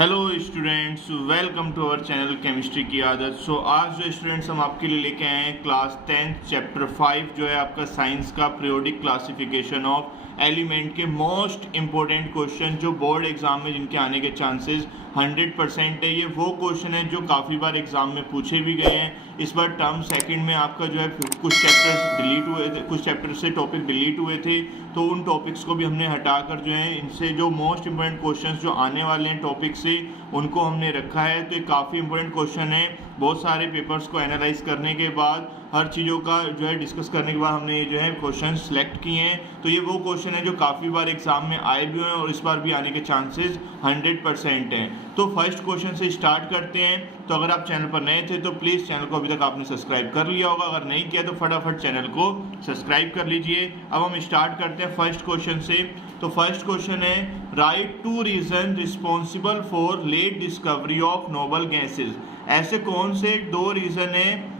Hello students, welcome to our channel chemistry की आदत। आज जो स्टूडेंट्स हम आपके लिए लेके आए हैं क्लास 10 चैप्टर 5 जो है आपका साइंस का पीरियोडिक क्लासिफिकेशन ऑफ एलिमेंट के मोस्ट इंपॉर्टेंट क्वेश्चन जो बोर्ड एग्जाम में जिनके आने के चांसेस 100% है। ये वो क्वेश्चन है जो काफ़ी बार एग्जाम में पूछे भी गए हैं। इस बार टर्म सेकंड में आपका जो है कुछ चैप्टर्स डिलीट हुए थे, कुछ चैप्टर से टॉपिक डिलीट हुए थे, तो उन टॉपिक्स को भी हमने हटाकर जो है इनसे जो मोस्ट इंपॉर्टेंट क्वेश्चंस जो आने वाले हैं टॉपिक से उनको हमने रखा है। तो ये काफ़ी इंपॉर्टेंट क्वेश्चन है। बहुत सारे पेपर्स को एनालाइज करने के बाद हर चीज़ों का जो है डिस्कस करने के बाद हमने ये जो है क्वेश्चन सेलेक्ट किए हैं। तो ये वो क्वेश्चन है जो काफ़ी बार एग्जाम में आए भी हैं और इस बार भी आने के चांसेस 100% हैं। तो फर्स्ट क्वेश्चन से स्टार्ट करते हैं। तो अगर आप चैनल पर नए थे तो प्लीज़ चैनल को अभी तक आपने सब्सक्राइब कर लिया होगा, अगर नहीं किया तो फटाफट चैनल को सब्सक्राइब कर लीजिए। अब हम स्टार्ट करते हैं फर्स्ट क्वेश्चन से। तो फर्स्ट क्वेश्चन है, write two reason responsible for late discovery of noble gases. ऐसे कौन से दो रीज़न हैं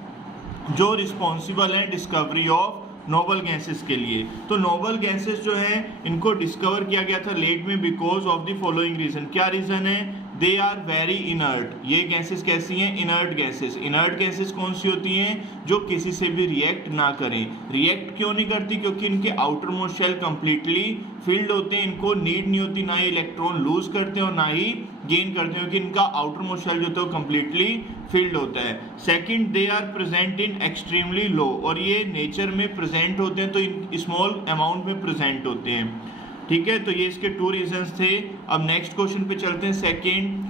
जो रिस्पॉन्सिबल हैं डिस्कवरी ऑफ नोबल गैसेस के लिए। तो नोबल गैसेस जो हैं इनको डिस्कवर किया गया था लेट में because of the following reason. क्या रीजन है? They are very inert. ये गैसेस कैसी हैं? Inert gases. इनर्ट गैसेस कौन सी होती हैं? जो किसी से भी रिएक्ट ना करें। रिएक्ट क्यों नहीं करती? क्योंकि इनके outermost shell completely filled होते हैं, इनको नीड नहीं होती, ना ही इलेक्ट्रॉन लूज करते हैं और ना ही गेन करते हैं, क्योंकि इनका आउटर मोस्ट शेल जो होता है वो कंप्लीटली फिल्ड होता है। Second, they are present in extremely low, और ये नेचर में प्रेजेंट होते हैं तो स्मॉल अमाउंट में प्रेजेंट होते हैं। ठीक है, तो ये इसके टू रीजंस थे। अब नेक्स्ट क्वेश्चन पे चलते हैं। Second,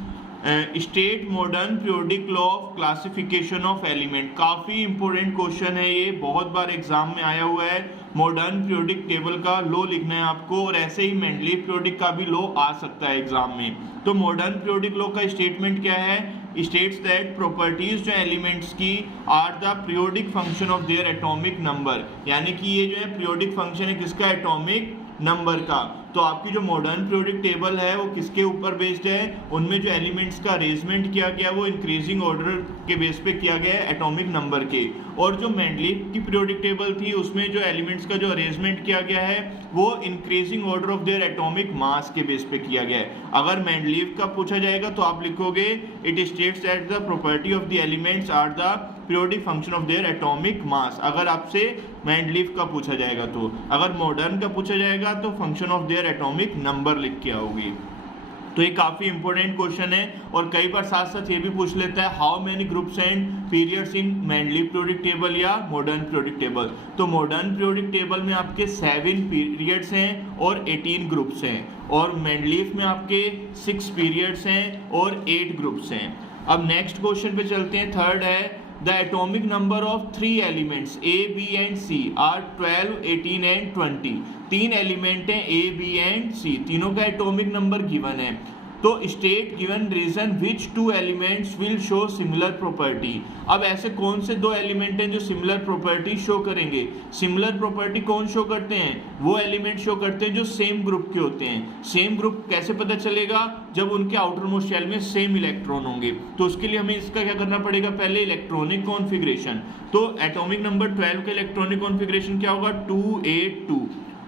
state modern periodic law of classification of element. काफ़ी इंपॉर्टेंट क्वेश्चन है ये, बहुत बार एग्जाम में आया हुआ है। मॉडर्न पीरियोडिक टेबल का लॉ लिखना है आपको, और ऐसे ही मेंडलीव पीरियोडिक का भी लॉ आ सकता है एग्जाम में। तो मॉडर्न पीरियोडिक लॉ का स्टेटमेंट क्या है? स्टेट्स दैट प्रॉपर्टीज जो एलिमेंट्स की are the periodic function of their atomic number. यानी कि ये जो है पीरियोडिक फंक्शन है किसका? एटॉमिक नंबर का। तो आपकी जो मॉडर्न पीरियोडिक टेबल है वो किसके ऊपर बेस्ड है? उनमें जो एलिमेंट्स का अरेंजमेंट किया गया वो इंक्रीजिंग ऑर्डर के बेस पे किया गया है, एटॉमिक नंबर के। और जो मेंडलीव की पीरियोडिक टेबल थी उसमें जो एलिमेंट्स का जो अरेंजमेंट किया गया है वो increasing order of their atomic मास के बेस पे किया गया है। अगर मेंडलीव का पूछा जाएगा तो आप लिखोगे it states that the property of the elements are the periodic function of their atomic mass. अगर आपसे मेंडलीव का पूछा जाएगा तो, अगर मॉडर्न का पूछा जाएगा तो function of their atomic number लिख के आओगे। तो ये काफ़ी इंपॉर्टेंट क्वेश्चन है। और कई बार साथ साथ ये भी पूछ लेता है how many groups and periods in Mendeleev periodic table या मॉडर्न पीरियोडिक टेबल। तो मॉडर्न पीरियोडिक टेबल में आपके 7 पीरियड्स हैं और 18 ग्रुप्स हैं, और मेंडलीव में आपके 6 पीरियड्स हैं और 8 ग्रुप्स हैं। अब नेक्स्ट क्वेश्चन पे चलते हैं। थर्ड है, the atomic number of 3 elements A, B and C are 12, 18 and 20। 3 element हैं A, B and C, तीनों का एटॉमिक नंबर गिवन है। तो state given reason which 2 elements will show similar property. अब ऐसे कौन से 2 एलिमेंट हैं जो सिमिलर प्रॉपर्टी शो करेंगे? सिमिलर प्रॉपर्टी कौन शो करते हैं? वो एलिमेंट शो करते हैं जो सेम ग्रुप के होते हैं। सेम ग्रुप कैसे पता चलेगा? जब उनके आउटर मोस्ट शेल में सेम इलेक्ट्रॉन होंगे। तो उसके लिए हमें इसका क्या करना पड़ेगा? पहले इलेक्ट्रॉनिक कॉन्फ़िगरेशन। तो एटॉमिक नंबर 12 का इलेक्ट्रॉनिक कॉन्फ़िगरेशन क्या होगा? 282।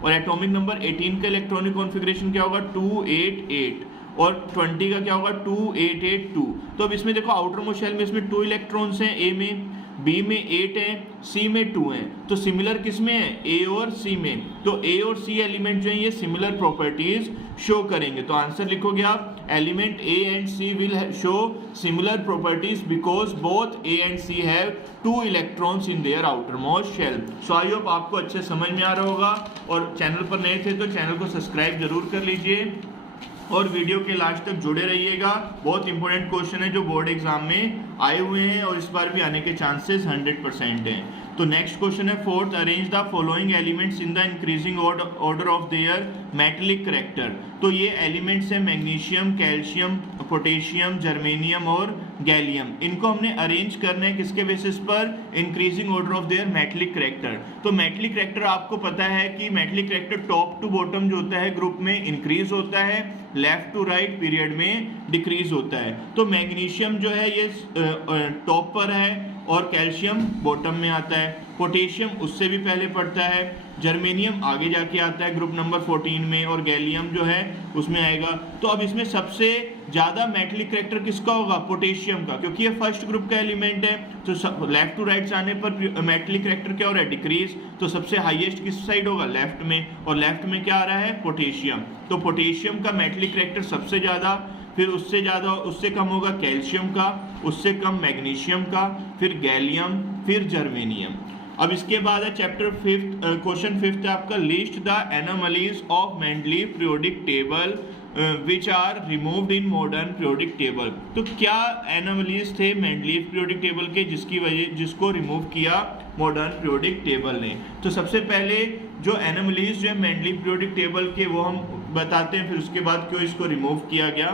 और एटॉमिक नंबर 18 का इलेक्ट्रॉनिक कॉन्फ़िगरेशन क्या होगा? 288। और 20 का क्या होगा? 2882। तो अब इसमें देखो आउटर मोस्ट शेल में इसमें 2 इलेक्ट्रॉन्स हैं ए में, बी में 8 हैं, सी में 2 हैं। तो सिमिलर किस में है? ए और सी में। तो ए और सी एलिमेंट जो है ये सिमिलर प्रॉपर्टीज शो करेंगे। तो आंसर लिखोगे आप element A and C will show similar properties because both A and C have 2 electrons in their outermost shell. So I hope आपको अच्छे समझ में आ रहा होगा। और चैनल पर नए थे तो चैनल को सब्सक्राइब जरूर कर लीजिए और वीडियो के लास्ट तक जुड़े रहिएगा। बहुत इंपॉर्टेंट क्वेश्चन है जो बोर्ड एग्जाम में आए हुए हैं और इस बार भी आने के चांसेस 100% हैं। तो नेक्स्ट क्वेश्चन है fourth, arrange the following elements in the increasing order of their metallic character. तो ये एलिमेंट्स हैं मैग्नीशियम, कैल्शियम, पोटेशियम, जर्मेनियम और गैलियम। इनको हमने अरेंज करना है किसके बेसिस पर? Increasing order of their metallic character. तो मेटेलिक कैरेक्टर आपको पता है कि metallic character top to bottom जो होता है ग्रुप में इंक्रीज होता है, लेफ्ट टू राइट पीरियड में डिक्रीज होता है। तो मैग्नीशियम जो है ये टॉप पर है, और कैल्शियम बॉटम में आता है, पोटेशियम उससे भी पहले पड़ता है, जर्मेनियम आगे जाके आता है ग्रुप नंबर 14 में, और गैलियम जो है उसमें आएगा। तो अब इसमें सबसे ज़्यादा मेटलिक करैक्टर किसका होगा? पोटेशियम का, क्योंकि ये फर्स्ट ग्रुप का एलिमेंट है। तो लेफ्ट टू राइट जाने पर मेटलिक करैक्टर क्या हो रहा है? डिक्रीज। तो सबसे हाईएस्ट किस साइड होगा? लेफ्ट में, और लेफ्ट में क्या आ रहा है? पोटेशियम। तो पोटेशियम का मेटलिक करैक्टर सबसे ज़्यादा, फिर उससे ज़्यादा उससे कम होगा कैल्शियम का, उससे कम मैग्नीशियम का, फिर गैलियम, फिर जर्मेनियम। अब इसके बाद है चैप्टर 5 क्वेश्चन 5 है आपका, list the anomalies of Mendeleev periodic table which are removed in modern periodic table. तो क्या एनोमलीज थे मेंडलीव पीरियोडिक टेबल के जिसको रिमूव किया मॉडर्न पीरियोडिक टेबल ने? तो सबसे पहले जो एनोमलीज जो है मेंडलीव पीरियोडिक टेबल के वो हम बताते हैं, फिर उसके बाद क्यों इसको रिमूव किया गया।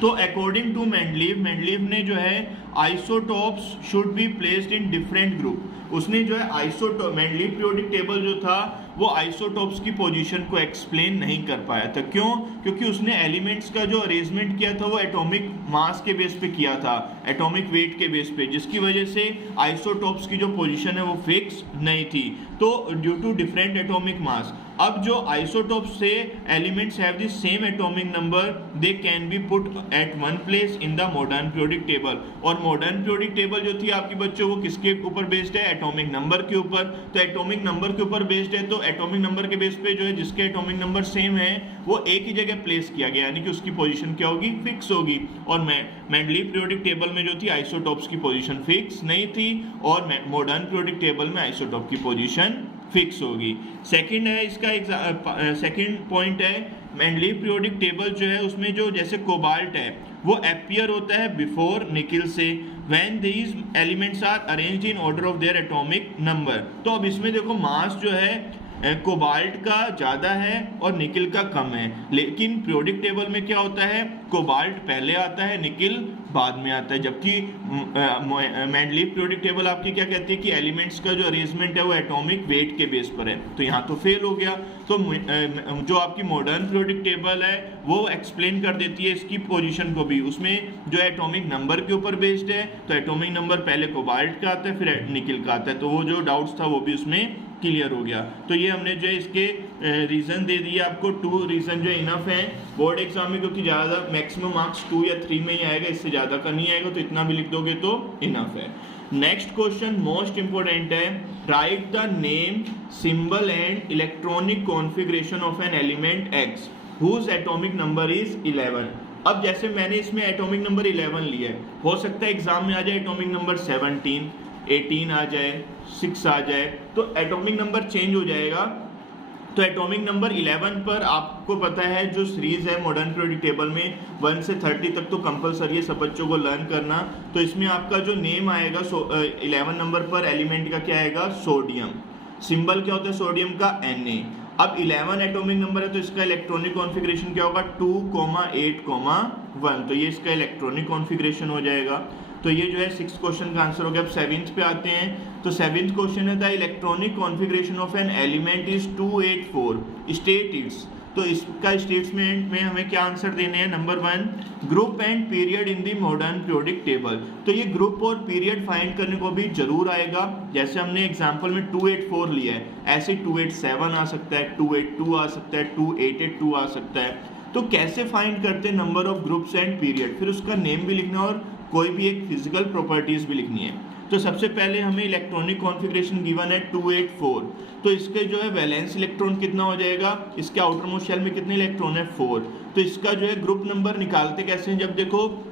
तो अकॉर्डिंग टू मेंडलीव ने जो है isotopes should be placed in different group. उसने जो है आइसोटोप, मेंडलीव पीरियोडिक टेबल जो था वो आइसोटोप्स की पोजीशन को एक्सप्लेन नहीं कर पाया था। क्यों? क्योंकि उसने एलिमेंट्स का जो अरेंजमेंट किया था वो एटॉमिक मास के बेस पे किया था, एटॉमिक वेट के बेस पे, जिसकी वजह से आइसोटोप्स की जो पोजीशन है वो फिक्स नहीं थी। तो due to different atomic mass, अब जो आइसोटोप्स से elements have the same atomic number, they can be put at one place in the modern periodic table. और मॉडर्न पीरियोडिक टेबल जो थी आपकी बच्चों वो किसके ऊपर बेस्ड है? एटॉमिक नंबर के ऊपर। तो एटॉमिक नंबर के ऊपर बेस्ड है, तो एटॉमिक नंबर के बेस पे जो है जिसके एटॉमिक नंबर सेम है वो एक ही जगह प्लेस किया गया, यानी कि उसकी पोजीशन क्या होगी? फिक्स होगी। और मेंडलीव पीरियोडिक टेबल में जो थी आइसोटोप्स की पोजीशन फिक्स नहीं थी, और मॉडर्न पीरियोडिक टेबल में आइसोटोप की पोजीशन फिक्स होगी। सेकंड है इसका सेकंड पॉइंट है, मेंडलीव पीरियोडिक टेबल जो है उसमें जो जैसे कोबाल्ट है वो अपीयर होता है बिफोर निकिल से, when these elements are arranged in order of their atomic number. तो अब इसमें देखो मास जो है कोबाल्ट का ज़्यादा है और निकिल का कम है, लेकिन पीरियोडिक टेबल में क्या होता है? कोबाल्ट पहले आता है, निकिल बाद में आता है। जबकि मेंडलीव पीरियोडिक टेबल आपकी क्या कहती है कि एलिमेंट्स का जो अरेंजमेंट है वो एटॉमिक वेट के बेस पर है। तो यहाँ तो फेल हो गया। तो जो आपकी मॉडर्न पीरियोडिक टेबल है वो एक्सप्लेन कर देती है इसकी पोजीशन को भी। उसमें जो एटॉमिक नंबर के ऊपर बेस्ड है, तो एटॉमिक नंबर पहले कोबाल्ट का आता है फिर निकिल का आता है। तो वो जो डाउट्स था वो भी उसमें क्लियर हो गया। तो ये हमने जो है इसके रीज़न दे दिए आपको। 2 रीज़न जो इनफ है बोर्ड एग्जाम में, क्योंकि ज़्यादा मैक्सिमम मार्क्स 2 या 3 में ही आएगा, इससे ज़्यादा का नहीं आएगा। तो इतना भी लिख दोगे तो इनफ है। नेक्स्ट क्वेश्चन मोस्ट इंपॉर्टेंट है, write the name, symbol and electronic configuration of an element X whose atomic number is 11। अब जैसे मैंने इसमें एटॉमिक नंबर 11 लिया है, हो सकता है एग्जाम में आ जाए एटॉमिक नंबर 17, 18 आ जाए, 6 आ जाए, तो एटॉमिक नंबर चेंज हो जाएगा। तो एटॉमिक नंबर 11 पर आपको पता है जो सीरीज है मॉडर्न पीरियोडिक टेबल में 1 से 30 तक तो कंपलसरी है सब बच्चों को लर्न करना। तो इसमें आपका जो नेम आएगा 11 नंबर पर एलिमेंट का क्या आएगा? सोडियम। सिंबल क्या होता है सोडियम का? Na। अब 11 एटॉमिक नंबर है तो इसका इलेक्ट्रॉनिक कॉन्फ़िगरेशन क्या होगा? 2,8,1। तो ये इसका इलेक्ट्रॉनिक कॉन्फ़िगरेशन हो जाएगा। तो ये जो है 6th क्वेश्चन का आंसर हो गया। अब 7th पे आते हैं। तो 7th क्वेश्चन है the electronic configuration of an element is 284, state it's. तो इसका स्टेटमेंट में हमें क्या आंसर देने हैं? Number 1, group and period in the modern periodic table. तो ये ग्रुप और पीरियड फाइंड करने को भी जरूर आएगा। जैसे हमने एग्जांपल में 284 लिया है, ऐसे 287 आ सकता है, 282 आ सकता है, 2882 आ सकता है। तो कैसे फाइंड करते हैं number of groups and period? फिर उसका नेम भी लिखना और कोई भी एक फिजिकल प्रॉपर्टीज भी लिखनी है। तो सबसे पहले हमें इलेक्ट्रॉनिक कॉन्फ़िगरेशन गिवन है 284। तो इसके जो है वैलेंस इलेक्ट्रॉन कितना हो जाएगा? इसके आउटर मोस्ट शेल में कितने इलेक्ट्रॉन है? 4। तो इसका जो है ग्रुप नंबर निकालते कैसे हैं? जब देखो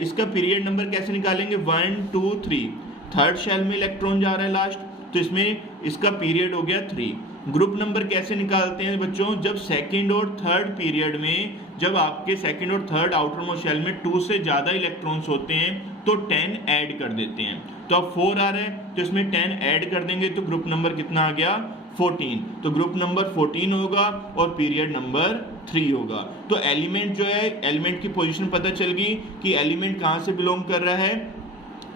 इसका पीरियड नंबर कैसे निकालेंगे? 1 2 3, थर्ड शेल में इलेक्ट्रॉन जा रहा है लास्ट, तो इसमें इसका पीरियड हो गया 3। ग्रुप नंबर कैसे निकालते हैं बच्चों? जब सेकंड और थर्ड पीरियड में, जब आपके सेकंड और थर्ड आउटर मोस्ट शेल में 2 से ज़्यादा इलेक्ट्रॉन्स होते हैं तो 10 ऐड कर देते हैं। तो अब 4 आ रहा है तो इसमें 10 ऐड कर देंगे तो ग्रुप नंबर कितना आ गया? 14। तो ग्रुप नंबर 14 होगा और पीरियड नंबर 3 होगा। तो एलिमेंट जो है, एलिमेंट की पोजीशन पता चल गई कि एलिमेंट कहाँ से बिलोंग कर रहा है?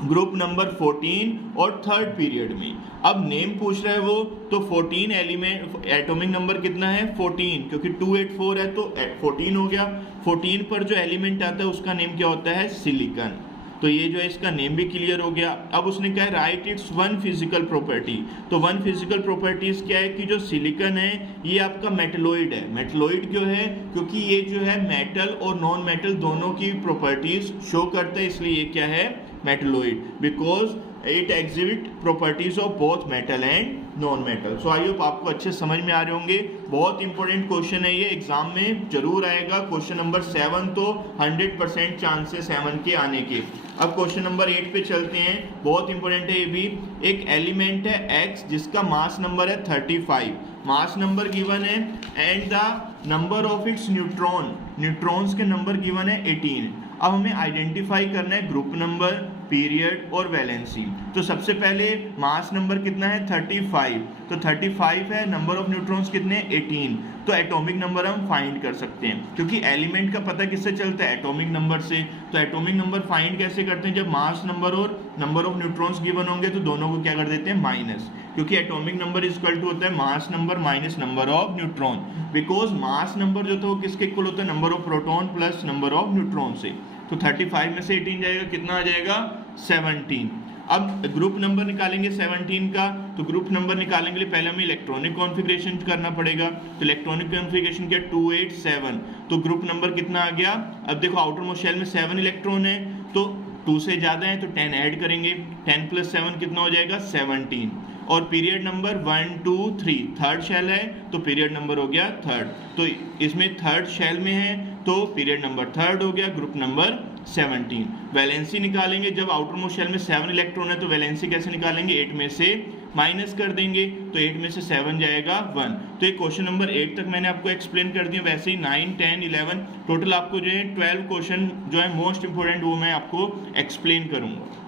ग्रुप नंबर 14 और थर्ड पीरियड में। अब नेम पूछ रहा है वो, तो 14 एलिमेंट, एटॉमिक नंबर कितना है? 14, क्योंकि 284 है तो 14 हो गया। 14 पर जो एलिमेंट आता है उसका नेम क्या होता है? सिलिकॉन। तो ये जो है इसका नेम भी क्लियर हो गया। अब उसने कहा right it's one physical property. तो वन फिजिकल प्रॉपर्टीज क्या है कि जो सिलिकॉन है ये आपका मेटलोइड है। मेटलोइड क्यों है? क्योंकि ये जो है मेटल और नॉन मेटल दोनों की प्रॉपर्टीज शो करता है, इसलिए ये क्या है? Metalloid, because it exhibit properties of both metal and non metal. So I hope आपको अच्छे समझ में आ रहे होंगे। बहुत इंपॉर्टेंट क्वेश्चन है ये, एग्जाम में जरूर आएगा। क्वेश्चन नंबर 7 तो 100% चांसेस 7 के आने के। अब क्वेश्चन नंबर 8 पे चलते हैं, बहुत इंपॉर्टेंट है ये भी। एक एलिमेंट है x जिसका मास नंबर है 35, मास नंबर गिवन है and the number of its neutrons के नंबर गिवन है 18। अब हमें आइडेंटिफाई करना है ग्रुप नंबर, पीरियड और वैलेंसी। तो सबसे पहले मास नंबर कितना है? 35। तो 35 है, नंबर ऑफ न्यूट्रॉन्स कितने? 18। तो एटॉमिक नंबर हम फाइंड कर सकते हैं, क्योंकि एलिमेंट का पता किससे चलता है? एटॉमिक नंबर से। तो एटॉमिक नंबर फाइंड कैसे करते हैं? जब मास नंबर और नंबर ऑफ न्यूट्रॉन्स गिवन होंगे तो दोनों को क्या कर देते हैं? माइनस, क्योंकि एटॉमिक नंबर इक्वल टू होता है mass number minus number of neutron. Because mass number जो था वो किसके इक्वल होता है? Number of proton plus number of neutron से। तो 35 में से 18 जाएगा, कितना आ जाएगा? 17। अब ग्रुप नंबर निकालेंगे 17 का। तो ग्रुप नंबर निकालने के लिए पहले हमें इलेक्ट्रॉनिक कॉन्फ़िगरेशन करना पड़ेगा। तो इलेक्ट्रॉनिक कॉन्फ़िगरेशन क्या? 287। तो ग्रुप नंबर कितना आ गया? अब देखो आउटर मोस्ट शेल में 7 इलेक्ट्रॉन है, तो 2 से ज़्यादा है तो 10 ऐड करेंगे। 10 + 7 कितना हो जाएगा? 17। और पीरियड नंबर 1 2 3, थर्ड शेल है तो पीरियड नंबर हो गया 3rd। तो इसमें थर्ड शेल में है तो पीरियड नंबर 3rd हो गया, ग्रुप नंबर 17। वैलेंसी निकालेंगे, जब आउटर मोस्ट शेल में 7 इलेक्ट्रॉन है तो वैलेंसी कैसे निकालेंगे? 8 में से माइनस कर देंगे, तो 8 में से 7 जाएगा 1। तो ये क्वेश्चन नंबर 8 तक मैंने आपको एक्सप्लेन कर दिया। वैसे ही 9 10 11 टोटल आपको जो है 12 क्वेश्चन जो है मोस्ट इंपोर्टेंट वो मैं आपको एक्सप्लेन करूँगा।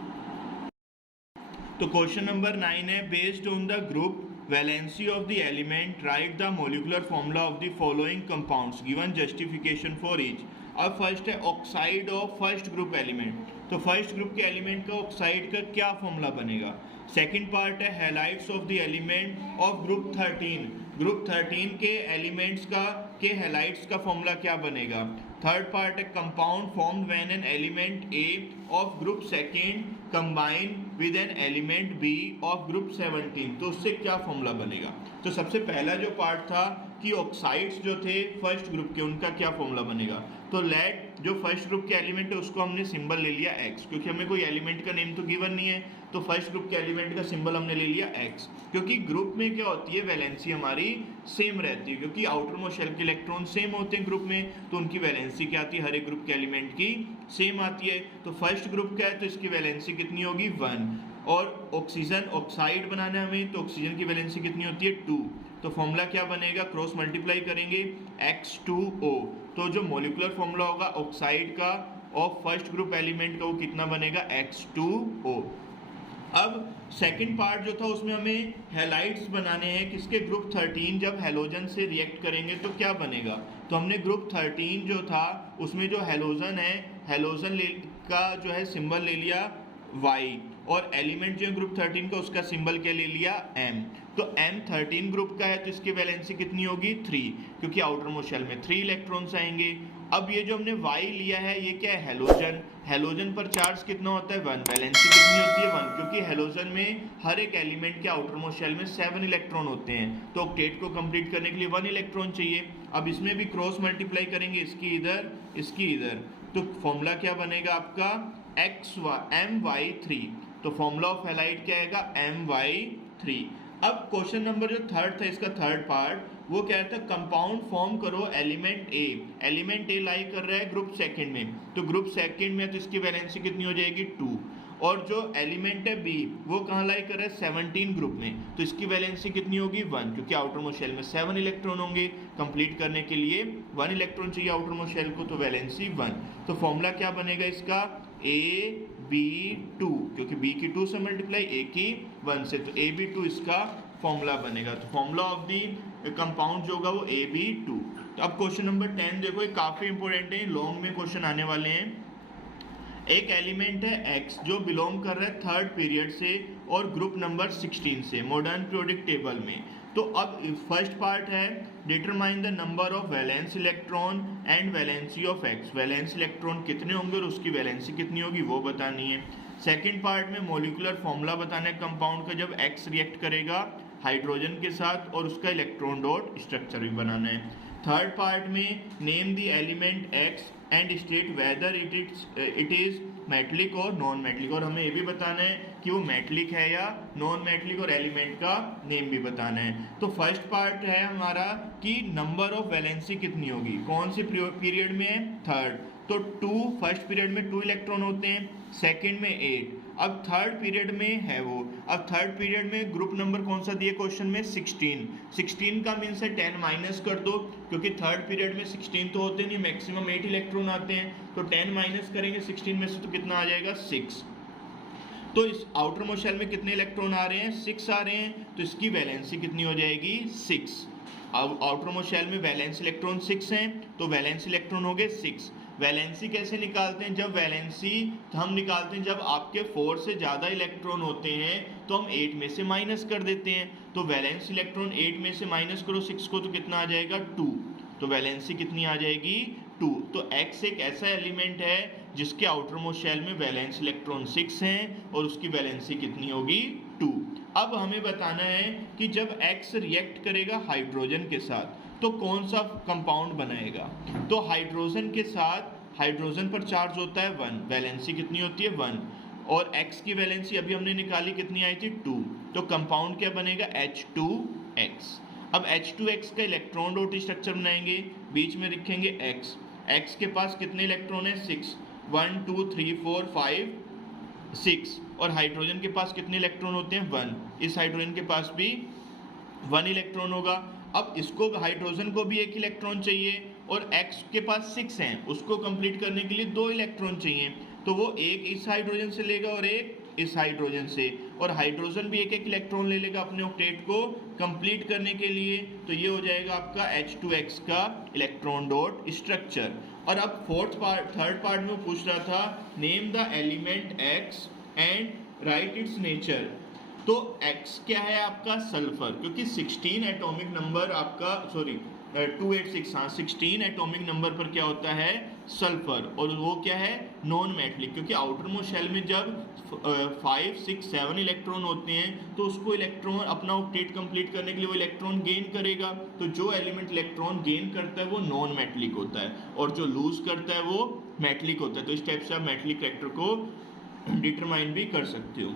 तो क्वेश्चन नंबर 9 है, based on the group valency of the element right the molecular formula of the following compounds, given justification for each. अब फर्स्ट है oxide of first group element. तो first group के element का oxide का क्या formula बनेगा? Second part है halides of the element of group 13। Group 13 के एलिमेंट्स का के हैलाइड्स का फॉर्मूला क्या बनेगा? थर्ड पार्ट है compound formed when an element A of group second combine with an element B of group 17। तो उससे क्या फॉर्मूला बनेगा? तो सबसे पहला जो पार्ट था कि ऑक्साइड्स जो थे फर्स्ट ग्रुप के उनका क्या फॉर्मूला बनेगा। तो लेट जो फर्स्ट ग्रुप के एलिमेंट है उसको हमने सिंबल ले लिया x, क्योंकि हमें कोई एलिमेंट का नेम तो गिवन नहीं है, तो फर्स्ट ग्रुप के एलिमेंट का सिंबल हमने ले लिया x। क्योंकि ग्रुप में क्या होती है? वैलेंसी हमारी सेम रहती है, क्योंकि आउटर मोस्ट शेल के इलेक्ट्रॉन सेम होते हैं ग्रुप में, तो उनकी वैलेंसी क्या आती है? हर एक ग्रुप के एलिमेंट की सेम आती है। तो फर्स्ट ग्रुप क्या है तो इसकी वैलेंसी कितनी होगी? 1। और ऑक्सीजन ऑक्साइड बनाना है हमें, तो ऑक्सीजन की वैलेंसी कितनी होती है? 2। तो फॉर्मूला क्या बनेगा? क्रॉस मल्टीप्लाई करेंगे X2O। तो जो मॉलिक्यूलर फॉर्मूला होगा ऑक्साइड का ऑफ फर्स्ट ग्रुप एलिमेंट का वो कितना बनेगा? X2O। अब सेकंड पार्ट जो था उसमें हमें हैलाइड्स बनाने हैं किसके? ग्रुप 13। जब हैलोजन से रिएक्ट करेंगे तो क्या बनेगा? तो हमने ग्रुप 13 जो था उसमें जो हैलोजन है, हैलोजन का जो है सिंबल ले लिया Y, और एलिमेंट जो है ग्रुप 13 का उसका सिंबल क्या ले लिया? M। तो M 13 ग्रुप का है तो इसकी वैलेंसी कितनी होगी? 3, क्योंकि आउटर मोस्ट शेल में 3 इलेक्ट्रॉन्स आएंगे। अब ये जो हमने Y लिया है ये क्या है? हैलोजन। हैलोजन पर चार्ज कितना होता है? 1। वैलेंसी कितनी होती है? 1, क्योंकि हैलोजन में हर एक एलिमेंट के आउटर मोस्ट शेल में 7 इलेक्ट्रॉन होते हैं, तो ऑक्टेट को कंप्लीट करने के लिए 1 इलेक्ट्रॉन चाहिए। अब इसमें भी क्रॉस मल्टीप्लाई करेंगे, इसकी इधर इसकी इधर, तो फॉर्मूला क्या बनेगा आपका? My3। तो फॉर्मूला ऑफ हैलाइड क्या आएगा? My3। अब क्वेश्चन नंबर जो थर्ड था इसका थर्ड पार्ट वो क्या था? कंपाउंड फॉर्म करो एलिमेंट ए। एलिमेंट ए लाई कर रहा है ग्रुप सेकंड में, तो ग्रुप सेकंड में तो इसकी वैलेंसी कितनी हो जाएगी? 2। और जो एलिमेंट है बी वो कहाँ लाई कर रहा है? 17 ग्रुप में, तो इसकी वैलेंसी कितनी होगी? 1, क्योंकि आउटर मोस्ट शेल में 7 इलेक्ट्रॉन होंगे, कंप्लीट करने के लिए 1 इलेक्ट्रॉन चाहिए आउटर मोस्ट शेल को, तो वैलेंसी 1। तो फॉर्मूला क्या बनेगा इसका? AB2, क्योंकि B की 2 से मल्टीप्लाई A की 1 से, तो AB2 इसका फॉर्मूला बनेगा। तो फॉर्मूला ऑफ दी कंपाउंड जो होगा वो AB2। तो अब क्वेश्चन नंबर 10 देखो, ये काफ़ी इंपॉर्टेंट है, लॉन्ग में क्वेश्चन आने वाले हैं। एक एलिमेंट है X जो बिलोंग कर रहा है थर्ड पीरियड से और ग्रुप नंबर 16 से मॉडर्न पीरियोडिक टेबल में। तो अब फर्स्ट पार्ट है determine the number of valence electron and valency of x, valence electron कितने होंगे और उसकी वैलेंसी कितनी होगी वो बतानी है। सेकेंड पार्ट में मोलिकुलर फॉर्मूला बताना है कंपाउंड का जब एक्स रिएक्ट करेगा हाइड्रोजन के साथ, और उसका इलेक्ट्रॉन डॉट स्ट्रक्चर भी बनाना है। थर्ड पार्ट में name the element x and state whether it is metallic और नॉन मेटलिक, और हमें ये भी बताना है कि वो मेटलिक है या नॉन मेटलिक, और एलिमेंट का नेम भी बताना है। तो फर्स्ट पार्ट है हमारा कि नंबर ऑफ वैलेंसी कितनी होगी, कौन से पीरियड में है, थर्ड, तो 2 फर्स्ट पीरियड में 2 इलेक्ट्रॉन होते हैं, सेकंड में 8, अब थर्ड पीरियड में है वो, अब थर्ड पीरियड में ग्रुप नंबर कौन सा दिए क्वेश्चन में, 16 का मीन से 10 माइनस कर दो, क्योंकि थर्ड पीरियड में 16 तो होते नहीं, मैक्सिमम 8 इलेक्ट्रॉन आते हैं, तो 10 माइनस करेंगे 16 में से तो कितना आ जाएगा 6। तो इस आउटर मोस्ट शेल में कितने इलेक्ट्रॉन आ रहे हैं, 6 आ रहे हैं, तो इसकी वैलेंसी कितनी हो जाएगी 6। अब आउटर मोस्ट शेल में वैलेंस इलेक्ट्रॉन 6 हैं, तो वैलेंस इलेक्ट्रॉन हो गए 6। वैलेंसी कैसे निकालते हैं, जब वैलेंसी हम निकालते हैं जब आपके 4 से ज़्यादा इलेक्ट्रॉन होते हैं तो हम 8 में से माइनस कर देते हैं, तो वैलेंस इलेक्ट्रॉन 8 में से माइनस करो 6 को तो कितना आ जाएगा 2, तो वैलेंसी कितनी आ जाएगी 2। तो X एक ऐसा एलिमेंट है जिसके आउटर मोस्ट शेल में वैलेंस इलेक्ट्रॉन 6 हैं और उसकी वैलेंसी कितनी होगी 2। अब हमें बताना है कि जब X रिएक्ट करेगा हाइड्रोजन के साथ तो कौन सा कंपाउंड बनाएगा, तो हाइड्रोजन के साथ हाइड्रोजन पर चार्ज होता है 1, वैलेंसी कितनी होती है 1, और X की वैलेंसी अभी हमने निकाली कितनी आई थी 2, तो कंपाउंड क्या बनेगा H2X। अब H2X का इलेक्ट्रॉन डॉट स्ट्रक्चर बनाएंगे, बीच में लिखेंगे X के पास कितने इलेक्ट्रॉन है 6, 1 2 3 4 5 6, और हाइड्रोजन के पास कितने इलेक्ट्रॉन होते हैं 1, इस हाइड्रोजन के पास भी 1 इलेक्ट्रॉन होगा। अब इसको हाइड्रोजन को भी 1 इलेक्ट्रॉन चाहिए और X के पास 6 हैं, उसको कंप्लीट करने के लिए 2 इलेक्ट्रॉन चाहिए, तो वो एक इस हाइड्रोजन से लेगा और एक इस हाइड्रोजन से, और हाइड्रोजन भी 1 इलेक्ट्रॉन ले लेगा अपने ऑक्टेट को कंप्लीट करने के लिए, तो ये हो जाएगा आपका H2X का इलेक्ट्रॉन डॉट स्ट्रक्चर। और अब थर्ड पार्ट में पूछ रहा था name the element X and right it's nature, तो X क्या है आपका सल्फर, क्योंकि 16 एटॉमिक नंबर आपका 286, हाँ 16 एटॉमिक नंबर पर क्या होता है सल्फर, और वो क्या है नॉन मेटलिक, क्योंकि आउटर मोस्ट शेल में जब 5 6 7 इलेक्ट्रॉन होते हैं तो उसको इलेक्ट्रॉन अपना ऑक्टेट कंप्लीट करने के लिए वो इलेक्ट्रॉन गेन करेगा, तो जो एलिमेंट इलेक्ट्रॉन गेन करता है वो नॉन मेटलिक होता है और जो लूज करता है वो मेटलिक होता है। तो इस टाइप से आप मेटलिक कैरेक्टर को डिटरमाइन भी कर सकते हो।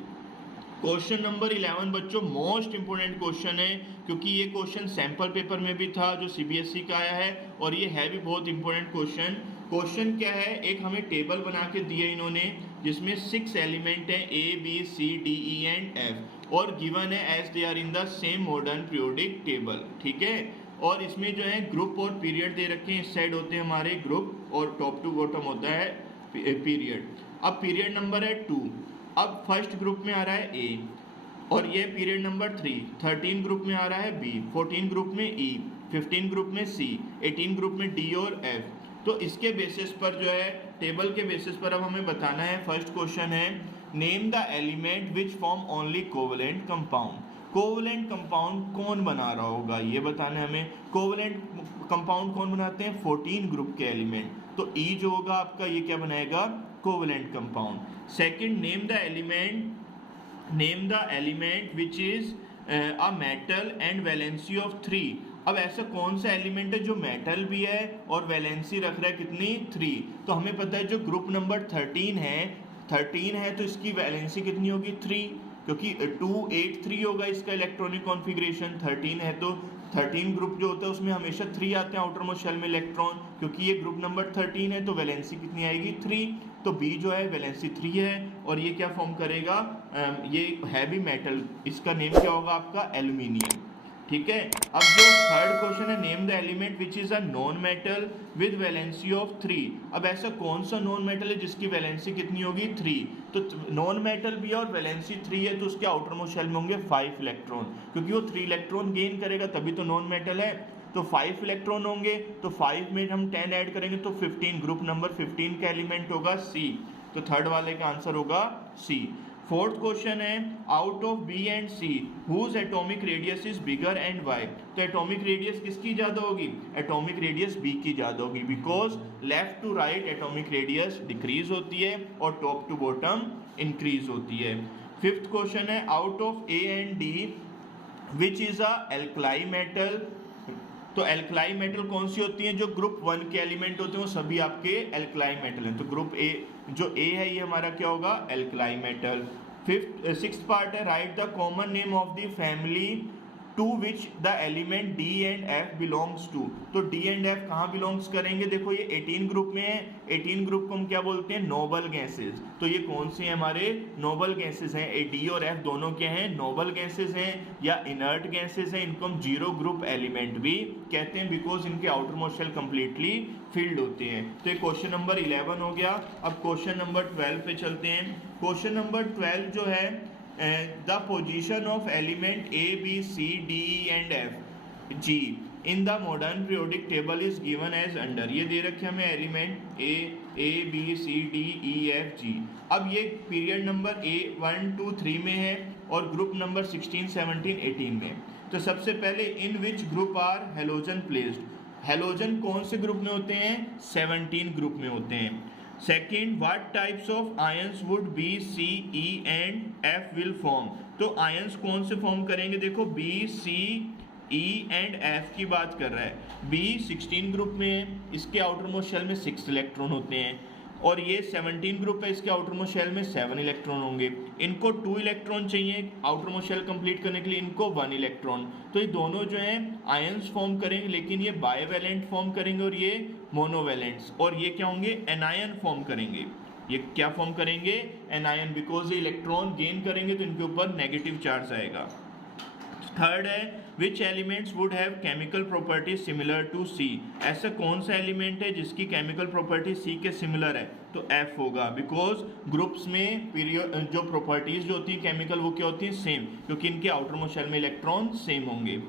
क्वेश्चन नंबर 11 बच्चों मोस्ट इंपोर्टेंट क्वेश्चन है, क्योंकि ये क्वेश्चन सैंपल पेपर में भी था जो CBSE का आया है, और ये है भी बहुत इंपॉर्टेंट क्वेश्चन। क्वेश्चन क्या है, एक हमें टेबल बना के दिया इन्होंने जिसमें 6 एलिमेंट हैं A B C D E and F, और गिवन है as they are in the same modern periodic table, ठीक है। और इसमें जो है ग्रुप और पीरियड दे रखे हैं, इस साइड होते हैं हमारे ग्रुप और टॉप टू बॉटम होता है पीरियड। अब पीरियड नंबर है 2, अब फर्स्ट ग्रुप में आ रहा है A, और ये पीरियड नंबर 3, 13 ग्रुप में आ रहा है B, 14 ग्रुप में E, 15 ग्रुप में C, 18 ग्रुप में D और F। तो इसके बेसिस पर जो है टेबल के बेसिस पर अब हमें बताना है। फर्स्ट क्वेश्चन है name the element which form only covalent compound, covalent compound कौन बना रहा होगा ये बताना है हमें। कोवेलेंट कंपाउंड कौन बनाते हैं 14 ग्रुप के एलिमेंट, तो E जो होगा आपका ये क्या बनाएगा covalent compound. Second name the element which is a metal and valency of 3, अब ऐसा कौन सा एलिमेंट है जो मेटल भी है और वैलेंसी रख रहा है कितनी 3, तो हमें पता है जो ग्रुप नंबर 13 है तो इसकी वैलेंसी कितनी होगी 3, क्योंकि 2 8 3 होगा इसका इलेक्ट्रॉनिक कॉन्फ़िगरेशन। 13 है तो 13 ग्रुप जो होता है उसमें हमेशा 3 आते हैं आउटर मोस्ट शेल में इलेक्ट्रॉन, क्योंकि ये ग्रुप नंबर 13 है तो वैलेंसी कितनी आएगी 3, तो B जो है वैलेंसी 3 है और ये क्या फॉर्म करेगा ये हैवी मेटल, इसका नेम क्या होगा आपका एल्यूमिनियम, ठीक है। अब जो थर्ड क्वेश्चन है name the element which is a non metal with valency of 3, अब ऐसा कौन सा नॉन मेटल है जिसकी वैलेंसी कितनी होगी 3, तो नॉन मेटल भी है और वैलेंसी 3 है तो उसके आउटर मोस्ट शेल में होंगे 5 इलेक्ट्रॉन, क्योंकि वो 3 इलेक्ट्रॉन गेन करेगा तभी तो नॉन मेटल है, तो 5 इलेक्ट्रॉन होंगे, तो 5 में हम 10 ऐड करेंगे तो 15, ग्रुप नंबर 15 का एलिमेंट होगा C, तो थर्ड वाले का आंसर होगा C। फोर्थ क्वेश्चन है out of B and C whose atomic radius is bigger and Y. तो एटॉमिक रेडियस किसकी ज्यादा होगी? एटॉमिक रेडियस बी की ज्यादा होगी, because left to right atomic radius decrease होती है और टॉप टू बॉटम इंक्रीज होती है। फिफ्थ क्वेश्चन है out of A and D which is a alkali metal. तो एल्कलाई मेटल कौन सी होती हैं? जो ग्रुप 1 के एलिमेंट होते हैं वो सभी आपके एल्कलाई मेटल हैं। तो ग्रुप ए, जो ए है ये हमारा क्या होगा? Alkali metal. सिक्स्थ पार्ट है write the common name of the family to which the element D and F belongs to. तो डी एंड एफ कहाँ बिलोंग्स करेंगे? देखो ये 18 ग्रुप में है, 18 ग्रुप को हम क्या बोलते हैं? Noble gases. तो ये कौन से हैं? हमारे नोबल गैसेस हैं। ए डी और एफ दोनों क्या हैं? नोबल गैसेस हैं या इनर्ट गैसेस हैं। इनको हम जीरो ग्रुप एलिमेंट भी कहते हैं बिकॉज इनके outermost shell completely filled होते हैं। तो ये क्वेश्चन नंबर 11 हो गया। अब क्वेश्चन नंबर 12 पे चलते हैं। क्वेश्चन नंबर 12 जो है the position of element A, B, C, D, E and F, G in the modern periodic table is given as under। ये दे रखे हमें element A, B, C, D, E, F, G। अब ये period number A 1, 2, 3 में है और group number 16, 17, 18 में। तो सबसे पहले in which group are halogen placed. Halogen कौन से ग्रुप में होते हैं? 17 ग्रुप में होते हैं। Second what types of ions would B C E and F will form. तो आयंस कौन से फॉर्म करेंगे? देखो B C E and F की बात कर रहा है। बी 16 ग्रुप में है, इसके आउटर मोस्ट शेल में 6 इलेक्ट्रॉन होते हैं और ये 17 ग्रुप है, इसके आउटर मोस्ट शेल में 7 इलेक्ट्रॉन होंगे। इनको 2 इलेक्ट्रॉन चाहिए आउटर मोस्ट शेल कंप्लीट करने के लिए, इनको 1 इलेक्ट्रॉन। तो ये दोनों जो हैं आयंस फॉर्म करेंगे, लेकिन ये बायवैलेंट फॉर्म करेंगे और ये मोनोवैलेंट्स। और ये क्या होंगे? एनायन फॉर्म करेंगे। ये क्या फॉर्म करेंगे? एनायन, बिकॉज ये इलेक्ट्रॉन गेन करेंगे तो इनके ऊपर नेगेटिव चार्ज आएगा। थर्ड है which elements would have chemical properties similar to C. ऐसा कौन सा एलिमेंट है जिसकी केमिकल प्रॉपर्टी सी के सिमिलर है? तो एफ होगा, बिकॉज ग्रुप्स में पीरियड जो प्रॉपर्टीज जो होती है केमिकल वो क्या होती है? सेम, क्योंकि इनके आउटर मोस्ट शेल में इलेक्ट्रॉन सेम होंगे।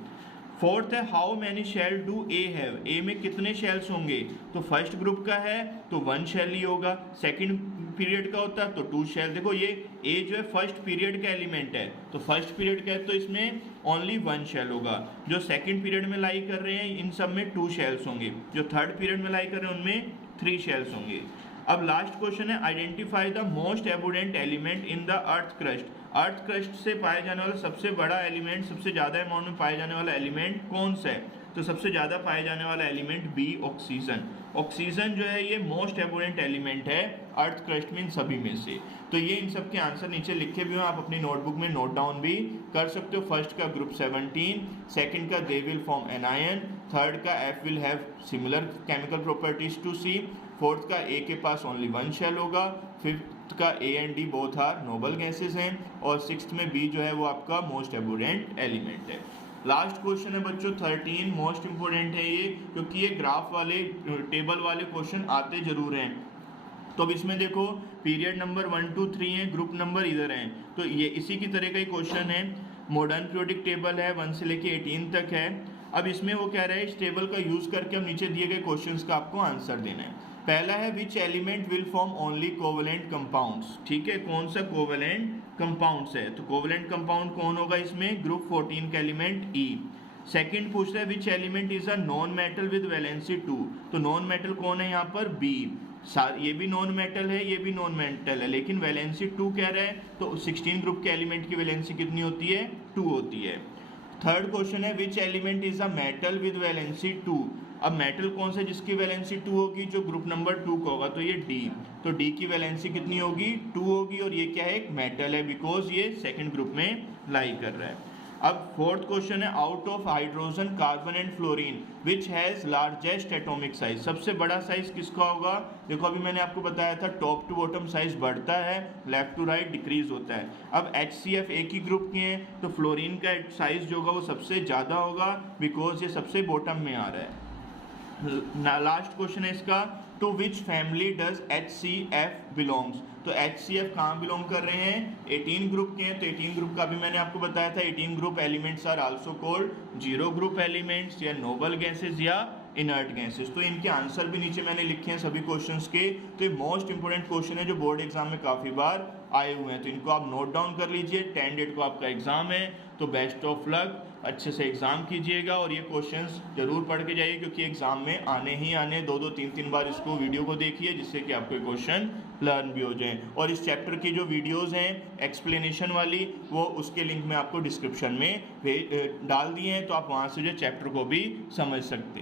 फोर्थ है how many shell do A have. A में कितने शेल्स होंगे? तो फर्स्ट ग्रुप का है तो 1 शेल ही होगा, सेकंड पीरियड का होता है तो 2 शेल। देखो ये ए जो है फर्स्ट पीरियड का एलिमेंट है, तो फर्स्ट पीरियड का है तो इसमें ओनली 1 शेल होगा। जो सेकंड पीरियड में लाई कर रहे हैं इन सब में 2 शेल्स होंगे, जो थर्ड पीरियड में लाई कर रहे हैं उनमें 3 शेल्स होंगे। अब लास्ट क्वेश्चन है identify the most abundant element in the earth crust. Earth crust से पाया जाने वाला सबसे बड़ा एलिमेंट, सबसे ज़्यादा अमाउंट में पाया जाने वाला एलिमेंट कौन सा है? तो सबसे ज़्यादा पाया जाने वाला एलिमेंट बी ऑक्सीजन। ऑक्सीजन जो है ये मोस्ट एबुडेंट एलिमेंट है अर्थ क्रस्ट में इन सभी में से। तो ये इन सब के आंसर नीचे लिखे भी हो, आप अपनी नोटबुक में नोट डाउन भी कर सकते हो। फर्स्ट का ग्रुप 17, सेकंड का they will form anion, third का F will have similar chemical properties to C, fourth का ए के पास ओनली 1 शेल होगा, फिफ्थ का A and D both are noble gases हैं और सिक्स्थ में बी जो है वो आपका मोस्ट एबुडेंट एलिमेंट है। लास्ट क्वेश्चन है बच्चों 13, मोस्ट इंपोर्टेंट है ये, क्योंकि ये ग्राफ वाले टेबल वाले क्वेश्चन आते जरूर हैं। तो अब इसमें देखो पीरियड नंबर 1, 2, 3 है, ग्रुप नंबर इधर हैं, तो ये इसी की तरह का ही क्वेश्चन है। मॉडर्न पीरियोडिक टेबल है 1 से लेके 18 तक है। अब इसमें वो कह रहा है इस टेबल का यूज करके हम नीचे दिए गए क्वेश्चंस का आपको आंसर देना है। पहला है which element will form only covalent compounds. ठीक है, कौन सा कोवेलेंट कंपाउंड्स है? तो कोवेलेंट कंपाउंड कौन होगा इसमें? ग्रुप 14 का एलिमेंट ई। सेकंड पूछ रहा है which element is a non metal with valency 2। तो नॉन मेटल कौन है यहाँ पर? बी। ये भी नॉन मेटल है, ये भी नॉन मेटल है, लेकिन वैलेंसी 2 कह रहा है, तो 16 ग्रुप के एलिमेंट की वैलेंसी कितनी होती है? 2 होती है। थर्ड क्वेश्चन है which element is a metal with valency 2। अब मेटल कौन सा जिसकी वैलेंसी 2 होगी? जो ग्रुप नंबर 2 का होगा, तो ये डी। तो डी की वैलेंसी कितनी होगी? 2 होगी, और ये क्या है? एक मेटल है, बिकॉज ये सेकंड ग्रुप में लाई कर रहा है। अब फोर्थ क्वेश्चन है out of hydrogen, carbon and fluorine which has largest atomic size. सबसे बड़ा साइज किसका होगा? देखो अभी मैंने आपको बताया था टॉप टू बॉटम साइज बढ़ता है, लेफ्ट टू राइट डिक्रीज होता है। अब HCF एक ही ग्रुप के हैं, तो फ्लोरीन का साइज जो होगा वो सबसे ज़्यादा होगा, बिकॉज ये सबसे बॉटम में आ रहा है। लास्ट क्वेश्चन है इसका to which family does HCF belongs. तो HCF कहाँ बिलोंग कर रहे हैं? 18 ग्रुप के हैं, तो 18 ग्रुप का भी मैंने आपको बताया था 18 group elements are also called zero group elements या नोबल गैसेस या इनर्ट गैसेस। तो इनके आंसर भी नीचे मैंने लिखे हैं सभी क्वेश्चंस के। तो ये मोस्ट इंपोर्टेंट क्वेश्चन है जो बोर्ड एग्जाम में काफ़ी बार आए हुए हैं, तो इनको आप नोट डाउन कर लीजिए। 10 डेट को आपका एग्ज़ाम है, तो बेस्ट ऑफ लक, अच्छे से एग्ज़ाम कीजिएगा और ये क्वेश्चंस जरूर पढ़ के जाइए, क्योंकि एग्ज़ाम में आने ही आने, 2-2 3-3 बार इसको वीडियो को देखिए, जिससे कि आपके क्वेश्चन लर्न भी हो जाएं। और इस चैप्टर की जो वीडियोस हैं एक्सप्लेनेशन वाली, वो उसके लिंक में आपको डिस्क्रिप्शन में डाल दिए हैं, तो आप वहाँ से जो चैप्टर को भी समझ सकते हैं।